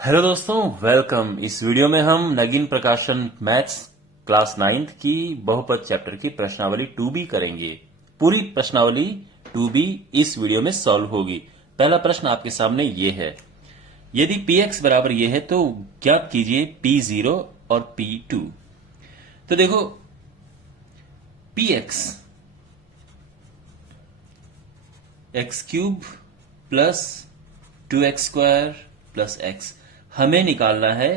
Hello दोस्तों, welcome. इस video में हम नगीन प्रकाशन मैथ्स क्लास 9th की बहुपद चैप्टर की प्रश्नावली 2B करेंगे। पूरी प्रश्नावली 2B इस वीडियो में सॉल्व होगी। पहला प्रश्न आपके सामने ये है, यदि px बराबर ये है तो ज्ञात कीजिए p0 और p2। तो देखो, px x cube plus 2x² plus x हमें निकालना है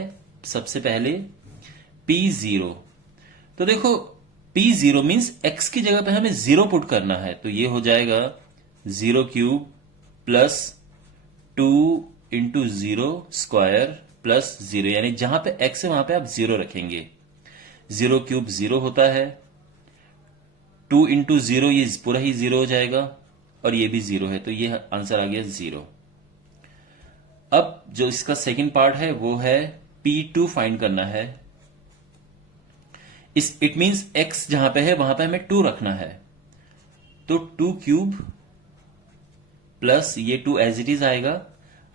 सबसे पहले p0। तो देखो, p0 मीन्स x की जगह पे हमें 0 पुट करना है, तो ये हो जाएगा 0³ प्लस 2 इंटू 0² प्लस 0, यानी जहां पे x है वहां पे आप 0 रखेंगे। 0³ 0 होता है, 2 इंटू 0 ये पूरा ही 0 हो जाएगा, और ये भी 0 है, तो ये आंसर आ गया 0। अब जो इसका सेकंड पार्ट है वो है P2 फाइंड करना है। इट मींस x जहां पे है वहां पे हमें 2 रखना है, तो 2³ प्लस ये 2 एज इट इज आएगा।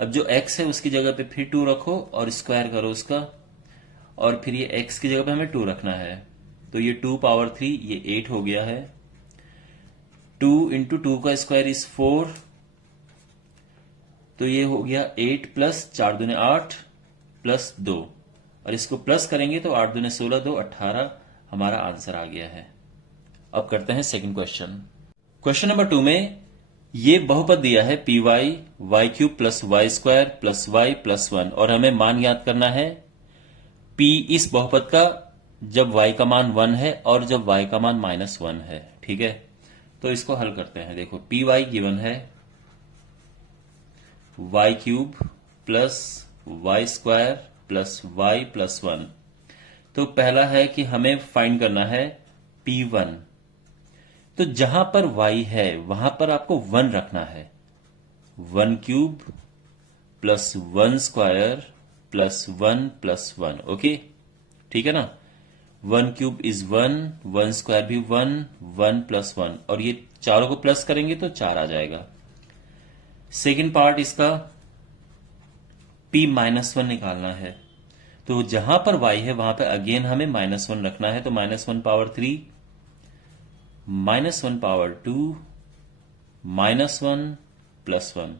अब जो x है उसकी जगह पे फिर 2 रखो और स्क्वायर करो उसका, और फिर ये x की जगह पे हमें 2 रखना है, तो ये 2 पावर 3 ये 8 हो गया है। 2 इंटू 2 का स्क्वायर इज 4, तो ये हो गया 8 प्लस 4 दूने 8 प्लस 2, और इसको प्लस करेंगे तो 8 दूने 16, 2 18 हमारा आंसर आ गया है। अब करते हैं सेकंड क्वेश्चन। क्वेश्चन नंबर 2 में ये बहुपद दिया है py y³ plus y² plus y plus 1, और हमें मान ज्ञात करना है p इस बहुपद का जब y का मान 1 है और जब y का मान -1 है। ठीक है, तो इसको हल करते हैं। देखो, py गिवन है y³ plus y² plus y plus 1। तो पहला है कि हमें फाइंड करना है p1। तो जहां पर y है वहां पर आपको 1 रखना है। 1³ प्लस 1² प्लस 1 प्लस 1। ओके, ठीक है ना। 1³ इज 1, 1² भी 1, 1 प्लस 1, और ये चारों को प्लस करेंगे तो 4 आ जाएगा। सेकेंड पार्ट इसका p-1 निकालना है, तो जहां पर y है वहां पे अगेन हमें -1 रखना है, तो -1 पावर 3, -1 पावर 2, -1 प्लस 1।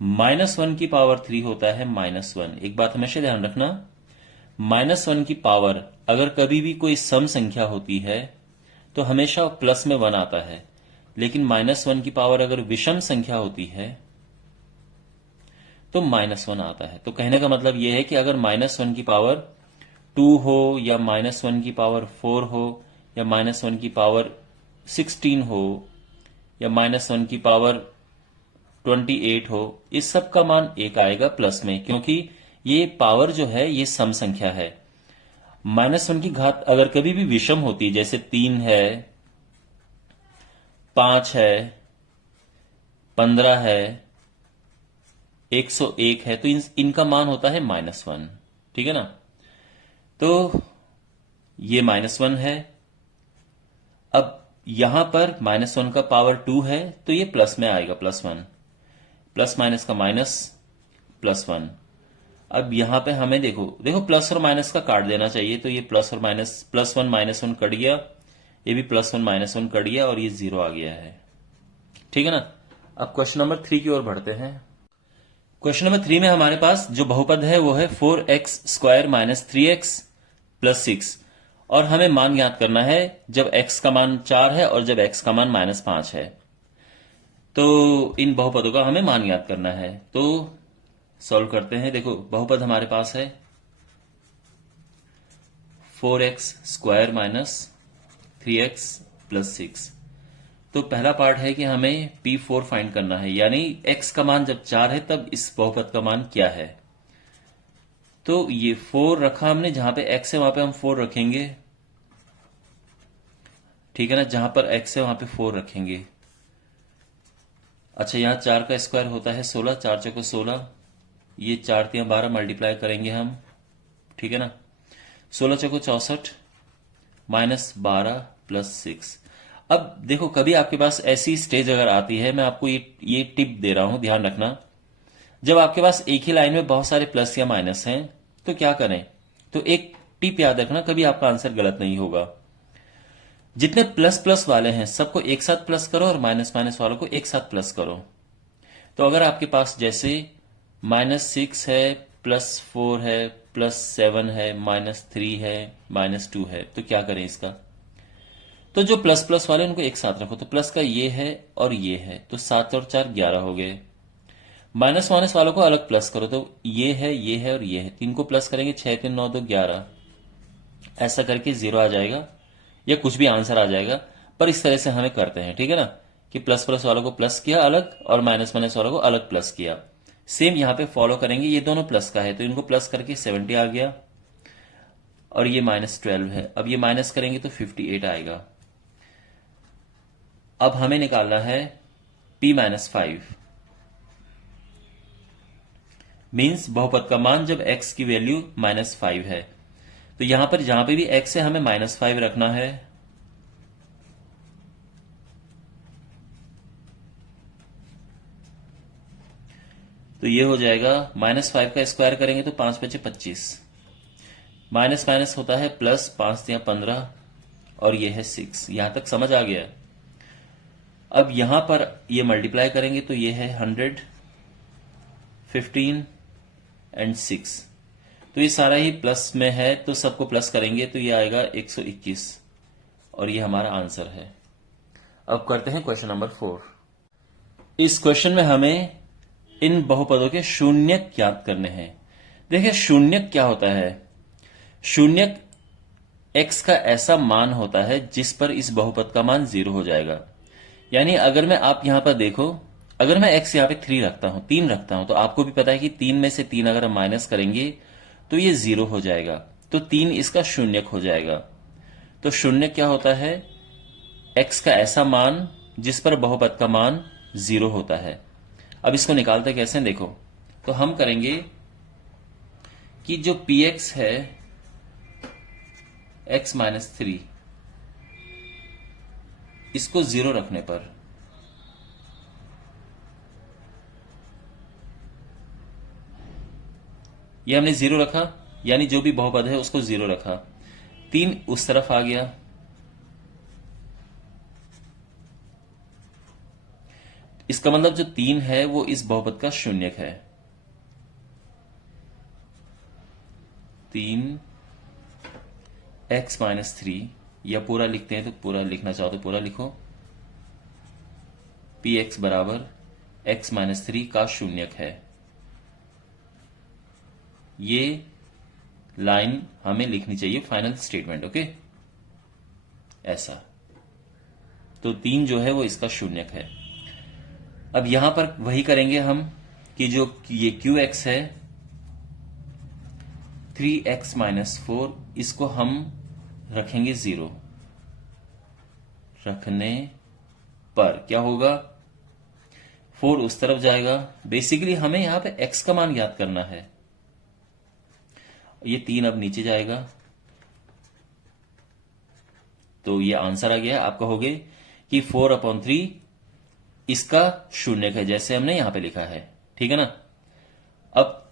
-1 की पावर 3 होता है -1। एक बात हमेशा ध्यान रखना, -1 की पावर अगर कभी भी कोई सम संख्या होती है तो हमेशा प्लस में 1 आता है, लेकिन -1 की पावर अगर विषम संख्या होती है तो -1 आता है। तो कहने का मतलब यह है कि अगर -1 की पावर 2 हो, या -1 की पावर 4 हो, या -1 की पावर 16 हो, या -1 की पावर 28 हो, इस सब का मान 1 आएगा प्लस में, क्योंकि ये पावर जो है ये सम संख्या है। -1 की घात अगर कभी भी विषम होती, जैसे 3 है, 5 है, 15 है, 101 है, तो इनका मान होता है -1। ठीक है ना। तो ये -1 है। अब यहां पर -1 का पावर 2 है, तो ये प्लस में आएगा, +1, प्लस माइनस का माइनस, +1। अब यहां पे हमें देखो देखो प्लस और माइनस का काट देना चाहिए, तो ये प्लस और माइनस, +1 -1 कट गया, ये भी +1 -1 कट गया, और ये 0 आ गया है। ठीक है ना। अब क्वेश्चन नंबर 3 की ओर बढ़ते हैं। क्वेश्चन नंबर 3 में हमारे पास जो बहुपद है वो है 4x² - 3x प्लस 6, और हमें मान ज्ञात करना है जब x का मान 4 है और जब x का मान -5 है। तो इन बहुपदों का हमें मान ज्ञात करना है, तो सॉल्व करते हैं। देखो, बहुपद हमारे पास है 4x² - 3x प्लस 6। तो पहला पार्ट है कि हमें P4 फाइंड करना है, यानी x का मान जब 4 है तब इस बहुपद का मान क्या है। तो ये 4 रखा हमने, जहां पे x है वहां पे हम 4 रखेंगे। ठीक है ना, जहां पर x है वहां पे 4 रखेंगे। अच्छा, यहां 4 का स्क्वायर होता है 16, 4 चौको 16, ये 4 3 12 मल्टीप्लाई करेंगे हम। ठीक है ना, 16 चौको 64 -12 प्लस 6। अब देखो, कभी आपके पास ऐसी स्टेज अगर आती है, मैं आपको ये टिप दे रहा हूं, ध्यान रखना। जब आपके पास एक ही लाइन में बहुत सारे प्लस या माइनस हैं तो क्या करें? तो एक टिप याद रखना, कभी आपका आंसर गलत नहीं होगा। जितने प्लस प्लस वाले हैं सबको एक साथ प्लस करो और माइनस माइनस वालों को एक साथ प्लस करो। तो अगर आपके पास जैसे -6 है, +4 है, +7 है, -3 है, -2 है, तो क्या करें इसका? तो जो प्लस प्लस वाले उनको एक साथ रखो। तो प्लस का ये है और ये है, तो 7 और 4 11 हो गए। माइनस माइनस वालों को अलग प्लस करो। तो ये है और ये है, तीन को प्लस करेंगे, 6 3 9 2 11, ऐसा करके 0 आ जाएगा या कुछ भी आंसर आ जाएगा। पर इस तरह से हमें करते हैं, ठीक है ना, कि प्लस प्लस वालों को प्लस किया अलग और माइनस माइनस वालों को अलग प्लस किया। सेम यहां पे फॉलो करेंगे। ये दोनों प्लस का है तो इनको प्लस करके 70 आ गया और ये -12 है। अब ये माइनस करेंगे तो 58 आएगा। अब हमें निकालना है p-5, मीन्स बहुपद का मान जब x की वैल्यू -5 है। तो यहां पर जहां पे भी x है हमें -5 रखना है। तो ये हो जाएगा -5 का स्क्वायर करेंगे तो 5 बचे 25, माइनस माइनस होता है प्लस, 5 या 15 और ये है 6। यहां तक समझ आ गया? अब यहां पर ये मल्टीप्लाई करेंगे तो ये है 100, 15 एंड 6। तो ये सारा ही प्लस में है तो सबको प्लस करेंगे तो ये आएगा 121 और ये हमारा आंसर है। अब करते हैं क्वेश्चन नंबर 4। इस क्वेश्चन में हमें इन बहुपदों के शून्यक ज्ञात करने हैं। देखिए शून्यक क्या होता है? शून्यक x का ऐसा मान होता है जिस पर इस बहुपद का मान 0 हो जाएगा। यानी अगर मैं आप यहां पर देखो, अगर मैं x यहां पे 3 रखता हूं, 3 रखता हूं, तो आपको भी पता है कि 3 में से 3 अगर हम माइनस करेंगे तो ये 0 हो जाएगा। तो 3 इसका शून्यक हो जाएगा। तो शून्यक क्या होता है? x का ऐसा मान जिस पर बहुपद का मान 0 होता है। अब इसको निकालते कैसे देखो, तो हम करेंगे कि जो px है x-3, इसको 0 रखने पर ये हमने 0 रखा, यानी जो भी बहुपद है उसको 0 रखा। 3 उस तरफ आ गया, इसका मतलब जो 3 है वो इस बहुपद का शून्यक है। 3 x-3, या पूरा लिखते हैं तो पूरा लिखना चाहो तो पूरा लिखो, px बराबर x-3 का शून्यक है। ये लाइन हमें लिखनी चाहिए फाइनल स्टेटमेंट, ओके, ऐसा। तो 3 जो है वो इसका शून्यक है। अब यहां पर वही करेंगे हम कि जो ये qx है 3x-4, इसको हम रखेंगे 0। रखने पर क्या होगा? 4 उस तरफ जाएगा। बेसिकली हमें यहां पे x का मान ज्ञात करना है। ये 3 अब नीचे जाएगा तो ये आंसर आ गया। आप कहोगे कि 4/3 इसका शून्यक है, जैसे हमने यहां पे लिखा है, ठीक है ना। अब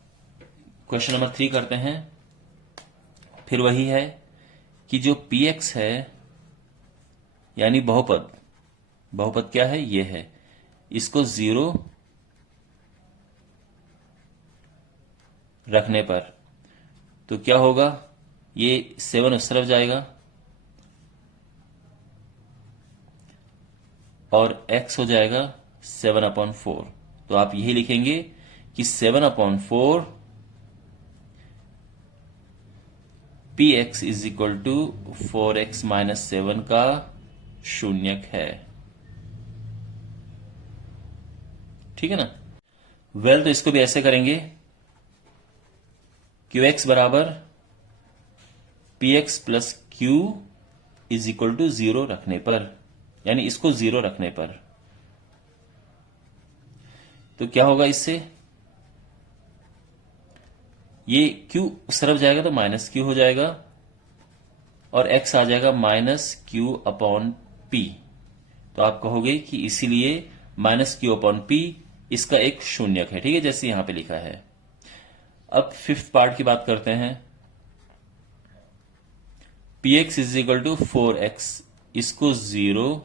क्वेश्चन नंबर 3 करते हैं। फिर वही है कि जो px है यानी बहुपद, बहुपद क्या है? ये है, इसको 0 रखने पर तो क्या होगा? ये 7 उस तरफ जाएगा और x हो जाएगा 7/4। तो आप यही लिखेंगे कि 7/4 px is equal to 4x-7 का शून्यक है, ठीक है ना। वेल, तो इसको भी ऐसे करेंगे, qx बराबर px plus q is equal to 0 रखने पर, यानी इसको 0 रखने पर तो क्या होगा? इससे ये q उस तरफ जाएगा तो -q हो जाएगा और x आ जाएगा -q/p। तो आप कहोगे कि इसीलिए -q/p इसका एक शून्यक है, ठीक है, जैसे यहां पे लिखा है। अब फिफ्थ पार्ट की बात करते हैं। px is equal to 4x, इसको 0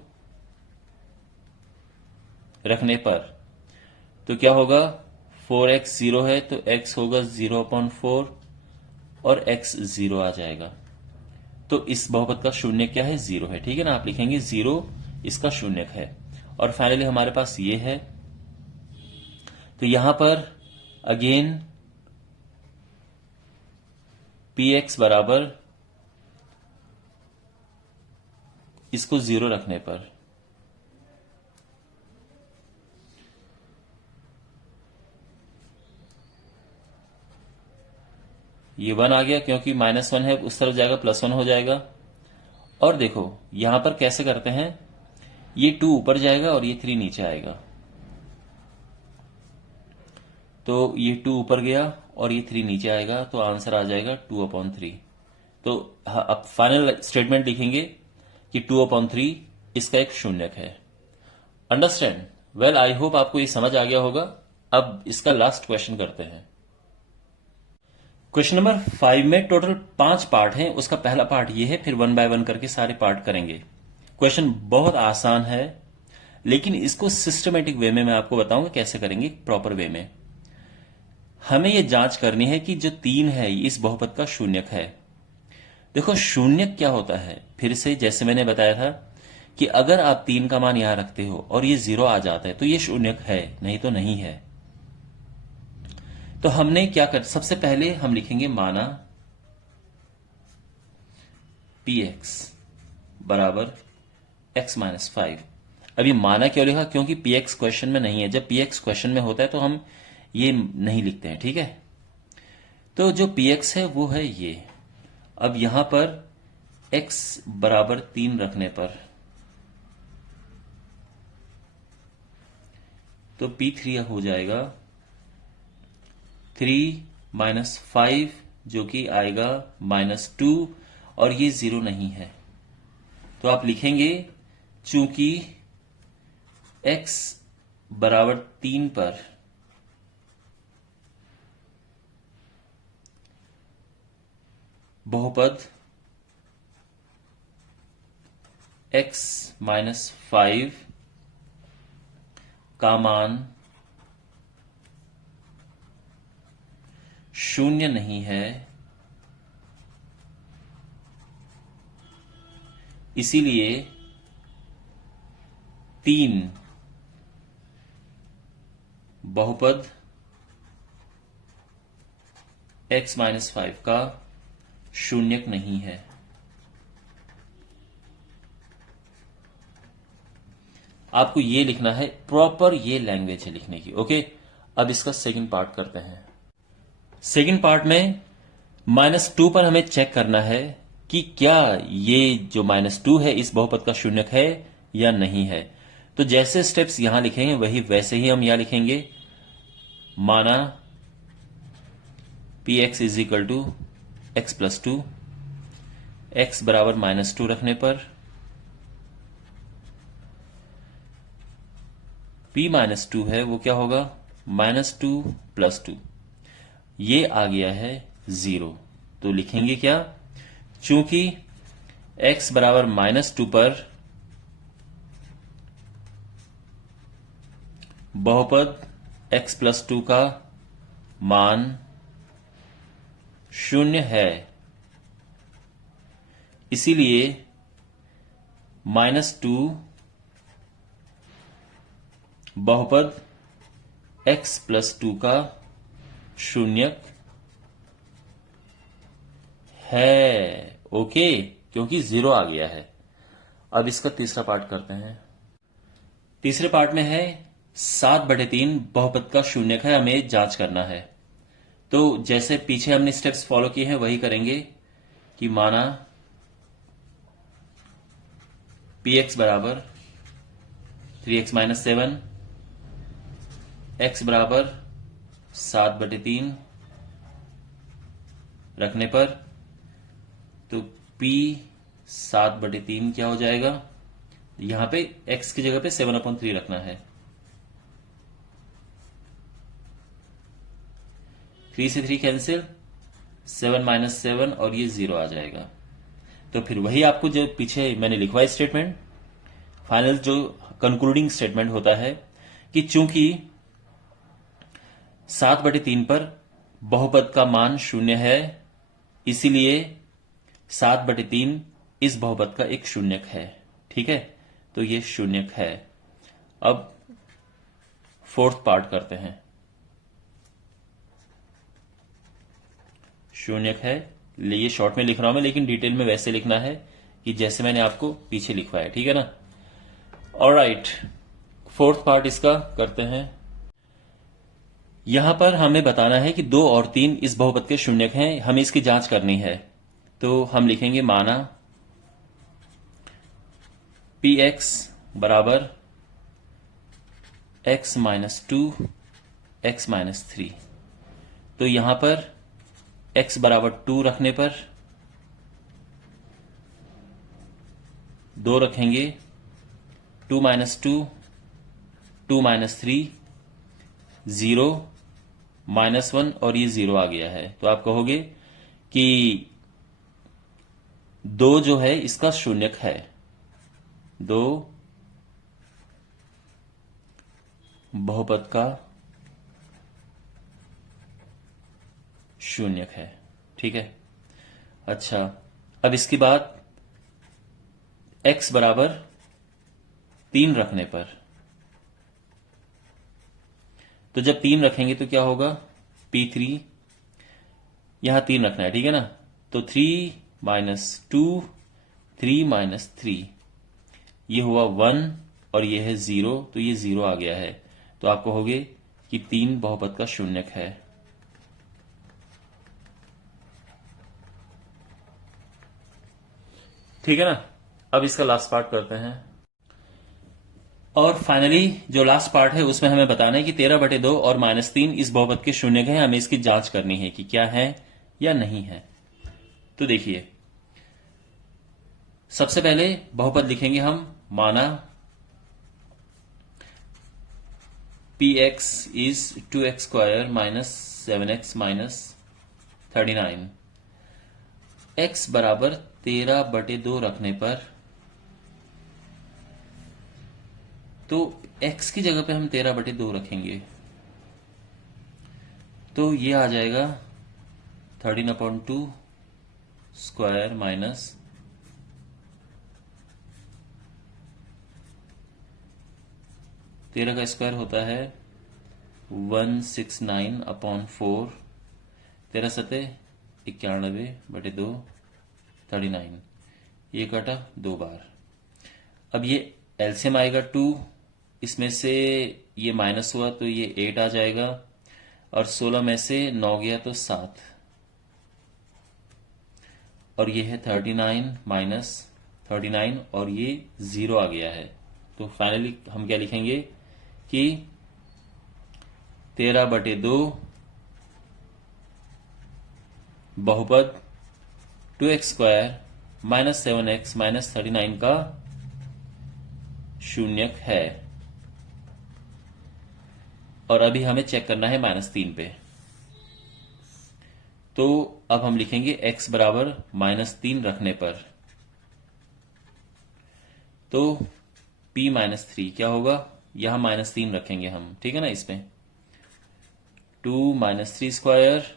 रखने पर तो क्या होगा, 4x 0 है तो x होगा 0/4 और x 0 आ जाएगा। तो इस बहुपद का शून्य क्या है, 0 है, ठीक है ना। आप लिखेंगे 0 इसका शून्यक है। और फाइनली हमारे पास ये है। तो यहां पर अगेन px बराबर इसको 0 रखने पर ये 1 आ गया, क्योंकि -1 है उस तरफ जाएगा +1 हो जाएगा। और देखो यहां पर कैसे करते हैं, ये 2 ऊपर जाएगा और ये 3 नीचे आएगा। तो ये 2 ऊपर गया और ये 3 नीचे आएगा, तो आंसर आ जाएगा 2/3। तो अब फाइनल स्टेटमेंट लिखेंगे कि 2/3 इसका एक शून्यक है। अंडरस्टैंड? वेल, आई होप आपको ये समझ आ गया होगा। अब इसका लास्ट क्वेश्चन करते हैं। क्वेश्चन नंबर 5 में टोटल 5 पार्ट हैं। उसका पहला पार्ट ये है, फिर 1 बाय 1 करके सारे पार्ट करेंगे। क्वेश्चन बहुत आसान है, लेकिन इसको सिस्टमेटिक वे में मैं आपको बताऊंगा कैसे करेंगे, प्रॉपर वे में। हमें यह जांच करनी है कि जो 3 है इस बहुपद का शून्यक है। देखो शून्यक क्या होता है, फिर से जैसे मैंने बताया था कि अगर आप 3 का मान यहां रखते हो और ये 0 आ जाता है तो ये शून्यक है, नहीं तो नहीं है। तो हमने क्या कर, सबसे पहले हम लिखेंगे माना px बराबर x-5। अब ये माना क्यों लिखा, क्योंकि px क्वेश्चन में नहीं है। जब px क्वेश्चन में होता है तो हम ये नहीं लिखते हैं, ठीक है। तो जो px है वो है ये। अब यहां पर x बराबर 3 रखने पर तो p3 हो जाएगा 3 - 5 जो कि आएगा -2, और ये 0 नहीं है। तो आप लिखेंगे चूंकि x बराबर 3 पर बहुपद x-5 का मान शून्य नहीं है, इसीलिए 3 बहुपद x-5 का शून्यक नहीं है। आपको ये लिखना है, प्रॉपर ये लैंग्वेज है लिखने की, ओके। अब इसका सेकंड पार्ट करते हैं। सेकंड पार्ट में -2 पर हमें चेक करना है कि क्या ये जो -2 है इस बहुपद का शून्यक है या नहीं है। तो जैसे स्टेप्स यहां लिखेंगे वही वैसे ही हम यहां लिखेंगे। माना px is equal to x+2, x बराबर -2 रखने पर p-2 है वो क्या होगा, -2 + 2, ये आ गया है 0। तो लिखेंगे क्या, चूंकि x बराबर -2 पर बहुपद x+2 का मान शून्य है, इसीलिए -2 बहुपद x+2 का शून्यक है, ओके, क्योंकि 0 आ गया है। अब इसका तीसरा पार्ट करते हैं। तीसरे पार्ट में है 7/3 बहुपद का शून्यक है, हमें जांच करना है। तो जैसे पीछे हमने स्टेप्स फॉलो किए हैं वही करेंगे कि माना px बराबर 3x-7, x बराबर 7/3 रखने पर तो p 7/3 क्या हो जाएगा, यहां पे x की जगह पे 7/3 रखना है। 3 से 3 कैंसिल, 7 माइनस 7 और ये 0 आ जाएगा। तो फिर वही आपको जो पीछे मैंने लिखवा स्टेटमेंट, फाइनल जो कंक्लूडिंग स्टेटमेंट होता है कि चूंकि 7/3 पर बहुपद का मान 0 है, इसीलिए 7/3 इस बहुपद का एक शून्यक है। ठीक है, तो ये शून्यक है। अब फोर्थ पार्ट करते हैं। शून्यक है, ये शॉर्ट में लिख रहा हूं मैं, लेकिन डिटेल में वैसे लिखना है कि जैसे मैंने आपको पीछे लिखवाया। ठीक है ना। ऑलराइट, फोर्थ पार्ट इसका करते हैं। यहां पर हमें बताना है कि 2 और 3 इस बहुपद के शून्यक हैं, हमें इसकी जांच करनी है। तो हम लिखेंगे माना px बराबर x माइनस 2 x माइनस 3। तो यहां पर x बराबर 2 रखने पर 2 रखेंगे, 2 माइनस 2, 2 माइनस 3, 0 माइनस 1 और ये 0 आ गया है। तो आप कहोगे कि 2 जो है इसका शून्यक है, 2 बहुपद का शून्यक है। ठीक है। अच्छा, अब इसके बाद x बराबर 3 रखने पर, तो जब 3 रखेंगे तो क्या होगा, P3, यहां 3 रखना है। ठीक है ना। तो 3 माइनस 2, 3 माइनस 3, ये हुआ 1 और ये है 0, तो ये 0 आ गया है। तो आप कहोगे कि 3 बहुपद का शून्यक है। ठीक है ना। अब इसका लास्ट पार्ट करते हैं। और फाइनली जो लास्ट पार्ट है उसमें हमें बताना है कि 13/2 और -3 इस बहुपद के शून्यक हैं, हमें इसकी जांच करनी है कि क्या है या नहीं है। तो देखिए, सबसे पहले बहुपद लिखेंगे हम, माना px is 2x square minus 7x minus 39। x बराबर 13/2 रखने पर, तो x की जगह पे हम 13/2 रखेंगे, तो ये आ जाएगा 13/2 स्क्वायर माइनस 13 का स्क्वायर होता है 169/4, 13 सतह 91/2 39, ये कटा 2 बार। अब ये एलसीएम आएगा 2, इसमें से ये माइनस हुआ तो ये 8 आ जाएगा, और 16 में से 9 गया तो 7, और ये है 39 माइनस 39 और ये 0 आ गया है। तो फाइनली हम क्या लिखेंगे कि 13/2 बहुपद 2x square minus 7x minus 39 का शून्यक है। और अभी हमें चेक करना है -3 पे। तो अब हम लिखेंगे x बराबर -3 रखने पर, तो p -3 क्या होगा, यहां -3 रखेंगे हम। ठीक है ना। इसमें 2 - 3 स्क्वायर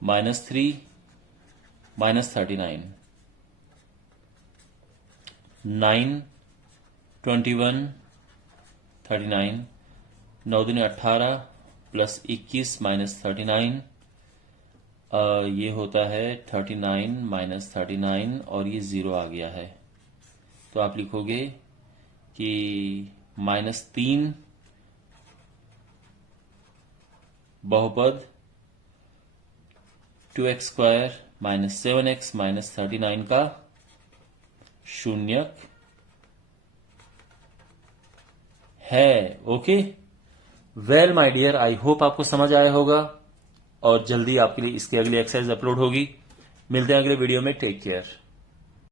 -3 -39, 9 21 39, 9 दूनी 18 प्लस 21 माइनस 39, ये होता है 39 माइनस 39 और ये 0 आ गया है। तो आप लिखोगे कि -3 बहुपद 2x square minus 7x minus 39 का शून्यक है। Okay, well my dear, I hope आपको समझ आया होगा, और जल्दी आपके लिए इसकी अगली एक्सरसाइज अपलोड होगी। मिलते हैं अगले वीडियो में। Take care.